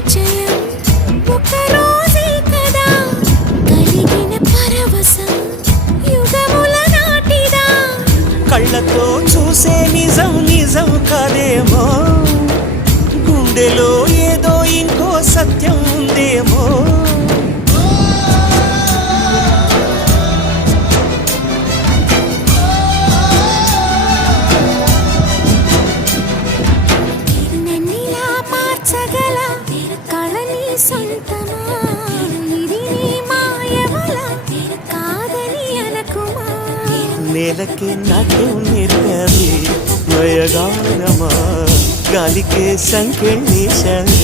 పరిచయం ఒక రోజే కదా కలిగిన పరవశం యుగముల నాటిదా కళ్ళతో చూసే నిజం నిజం కాదేమో గుండెలో ఏదో ఇంకో సత్యం ఉందేమో నన్నిలా మార్చగల కళని సొంతమా ఇది నీ మాయవల కాదని అనకుమా నేలకే నాట్యం నేర్పది నయగానమా గాలికే సంకెళ్ళేశానే